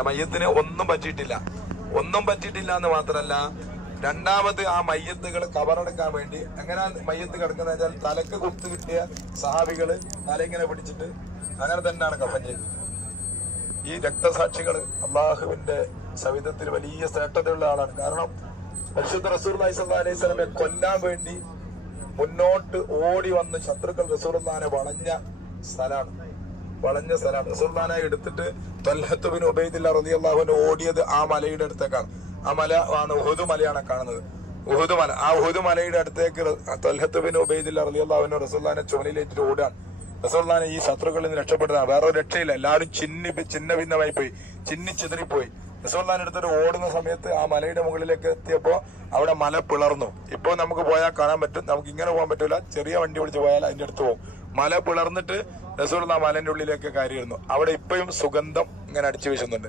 മയ്യത്തിന് ഒന്നും പറ്റിയിട്ടില്ല എന്ന് മാത്രല്ല, രണ്ടാമത് ആ മയ്യത്തുകൾ കബറടക്കാൻ വേണ്ടി എങ്ങനെ മയ്യത്ത് കിടക്കുന്ന വെച്ചാൽ തലക്ക് കുത്തു കിട്ടിയ സഹാബികള് തലയിങ്ങനെ പിടിച്ചിട്ട് അങ്ങനെ തന്നെയാണ് കഫൻ ചെയ്തത്. ഈ രക്തസാക്ഷികൾ അള്ളാഹുവിന്റെ സവിധത്തിൽ വലിയ ശ്രേഷ്ഠതയുള്ള ആളാണ്. കാരണം പരിശുദ്ധ റസൂലുള്ളാഹി സ്വല്ലല്ലാഹു അലൈഹി വസല്ലമയെ കൊല്ലാൻ വേണ്ടി മുന്നോട്ട് ഓടി വന്ന് ശത്രുക്കൾ റസൂലുള്ളാഹിനെ വളഞ്ഞ സ്ഥലമാണ്. റസൂലുള്ളാഹിനെ എടുത്തിട്ട് തൽഹത്ത് ബിൻ ഉബൈദില്ലാഹ് റളിയല്ലാഹു അൻഹു ഓടിയത് ആ മലയുടെ അടുത്തേക്കാണ്. ആ മല ആണ് ഉഹുദ് മലയാണ് കാണുന്നത്. ഉഹുദ് മല. ആ ഉഹുദ് മലയുടെ അടുത്തേക്ക് തൽഹത്ത് ബിൻ ഉബൈദില്ലാഹ് റളിയല്ലാഹു അൻഹു റസൂലുള്ളാഹിനെ ചുമലിലേറ്റിട്ട് ഓടുകയാണ്. റസൂലുള്ളാഹിനെ ഈ ശത്രുക്കളിൽ നിന്ന് രക്ഷപ്പെടുന്നതാണ്. വേറെ ഒരു രക്ഷയില്ല. എല്ലാവരും ചിന്ന ഭിന്നമായി പോയി, ചിതറിപ്പോയി. റസൂലുള്ളാഹിനെ എടുത്തിട്ട് ഓടുന്ന സമയത്ത് ആ മലയുടെ മുകളിലേക്ക് എത്തിയപ്പോ അവിടെ മല പിളർന്നു. ഇപ്പൊ നമുക്ക് പോയാൽ കാണാൻ പറ്റും. നമുക്ക് ഇങ്ങനെ പോകാൻ പറ്റൂല. ചെറിയ വണ്ടി പിടിച്ച് പോയാൽ അതിന്റെ അടുത്ത് പോകും. മല പിളർന്നിട്ട് റസൂലുള്ളാഹി മലന്റെ ഉള്ളിലേക്ക് കയറിയിരുന്നു. അവിടെ ഇപ്പോഴും സുഗന്ധം ഇങ്ങനെ അടിച്ചു വീശുന്നുണ്ട്.